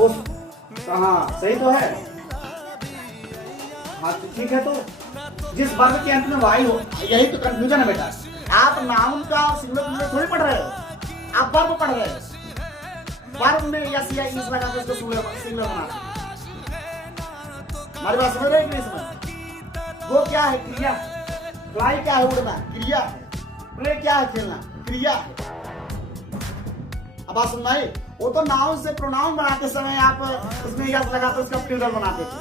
उस, हाँ सही तो है। हाँ तो ठीक है, तो जिस वर्ग के अंत में वाई हो, यही तो कंफ्यूजन है बेटा। आप नाउन का सिंगुलर थोड़ी पढ़ रहे हो, आप वर्ब पढ़ रहे हो। वर्ब में यस या इस लगा के इसको सिंगुलर बनाते हैं। हमारी बात समझ रहे हैं कि नहीं समझ? वो क्या है? क्रिया। फ्लाई क्या है? उड़ना, क्रिया है। प्ले क्या है? खेलना, क्रिया है। अब बात समझ आई? वो तो नाउन से प्रोनाउन बनाते समय आप उसमें यस लगाते उसका प्लूरल बनाते थे,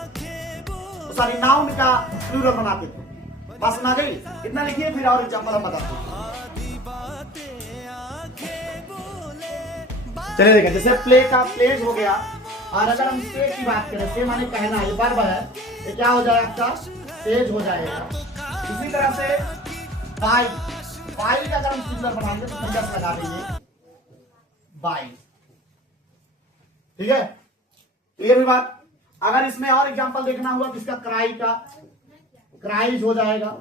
तो सॉरी नाउन का प्लूरल बनाते थे। बात समझ गई? इतना लिखिए, फिर और एग्जांपल हम बताते हैं। चलिए देखिए, जैसे प्ले का प्लेज हो गया, और अगर हम से की बात करें, से माने कहना, ये वर्ब है, ये क्या हो जाएगा आपका? सेज हो जाएगा। इसी तरह से बाई, बाई का अगर हम सिंगुलर बनाएंगे तो यस लगा देंगे, बाई। ठीक है, क्लियर हुई बात? अगर इसमें और एग्जांपल देखना हुआ तो इसका क्राई का क्राइज हो जाएगा।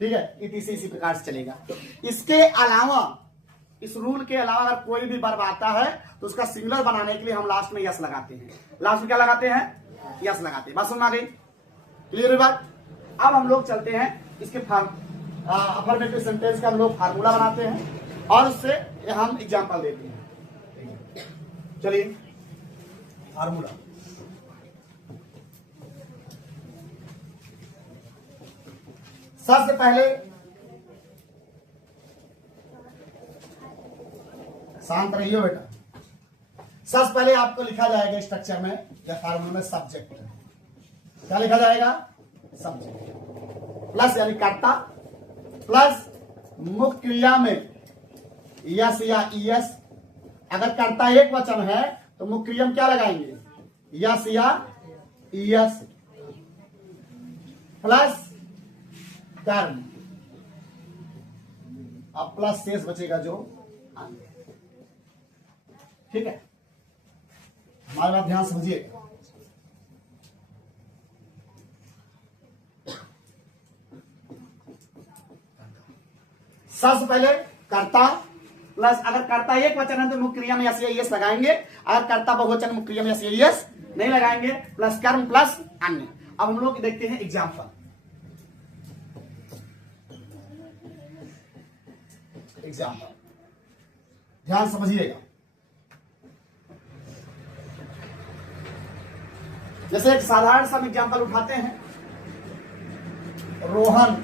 ठीक है, इसी प्रकार से चलेगा। इसके अलावा, इस रूल के अलावा अगर कोई भी वर्ब आता है तो उसका सिंगुलर बनाने के लिए हम लास्ट में यस लगाते हैं। लास्ट में क्या लगाते हैं? यस लगाते हैं। बात समझ आ गई? क्लियर हुई बात? अब हम लोग चलते हैं इसके अफर्मेटिव सेंटेंस का हम लोग फार्मूला बनाते हैं और उससे हम एग्जांपल देते हैं। चलिए फार्मूला। सबसे पहले शांत रहिए बेटा। सबसे पहले आपको लिखा जाएगा स्ट्रक्चर में या फार्मूला में सब्जेक्ट। क्या लिखा जाएगा? सब्जेक्ट प्लस यानी कर्ता प्लस मुख्य क्रिया में यस या ईएस। अगर कर्ता एक वचन है तो मुख्य क्रिया में क्या लगाएंगे? यस या ईएस प्लस कर्म, अब प्लस शेष बचेगा जो आगे। ठीक है, हमारी बात ध्यान समझिए। सबसे पहले कर्ता प्लस, अगर कर्ता एक वचन है तो मुख्य क्रिया में यस या ईएस लगाएंगे, अगर कर्ता बहुवचन मुख्य क्रिया में यस या ईएस नहीं लगाएंगे, प्लस कर्म प्लस अन्य। अब हम लोग देखते हैं एग्जांपल। एग्जांपल ध्यान समझिएगा। जैसे एक साधारण सा एग्जांपल उठाते हैं। रोहन